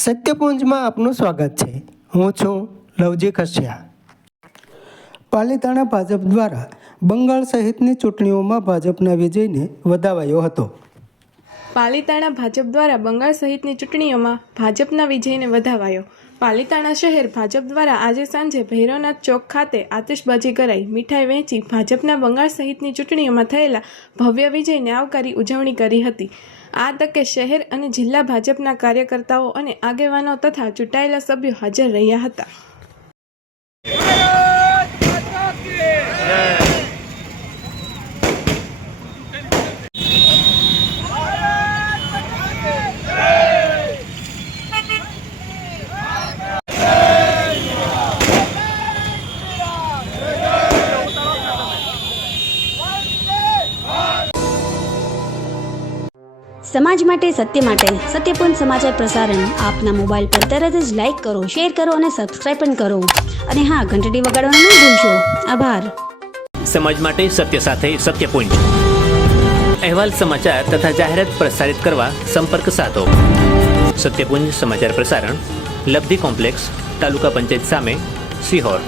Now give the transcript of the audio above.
સત્યપુંજમાં આપનું સ્વાગત છે। હું છું લવજી ખસિયા। પાલિતાણા ભાજપ દ્વારા બંગાળ સહિતની ચૂંટણીઓમાં ભાજપના વિજયને વધાવાયો હતો। પાલિતાણા ભાજપ દ્વારા બંગાળ સહિતની ચૂંટણીઓમાં ભાજપના વિજયને વધાવાયો। પાલિતાણા શહેર ભાજપ દ્વારા આજે સાંજે ભૈરવનાથ ચોક ખાતે આતિશબાજી કરાઈ, મીઠાઈ વહેંચી ભાજપના બંગાળ સહિતની ચૂંટણીઓમાં થયેલા ભવ્ય વિજયને આવકારી ઉજવણી કરી હતી। આ તકે શહેર અને જિલ્લા ભાજપના કાર્યકર્તાઓ અને આગેવાનો તથા ચૂંટાયેલા સભ્યો હાજર રહ્યા હતા। સમાજ માટે સત્ય માટે સત્યપૂર્ણ સમાચાર પ્રસારણ આપના મોબાઈલ પર તરત જ લાઈક કરો, શેર કરો અને સબસ્ક્રાઇબ પણ કરો। અને હા, ઘંટડી વગાડવાનું ન ભૂલશો। આભાર। સમાજ માટે સત્ય સાથે સત્યપુંજ અહેવાલ, સમાચાર તથા જાહેરાત પ્રસારિત કરવા સંપર્ક સાધો। સત્યપુંજ સમાચાર પ્રસારણ, લબ્ધિ કોમ્પ્લેક્સ, તાલુકા પંચાયત સામે, સિહોર।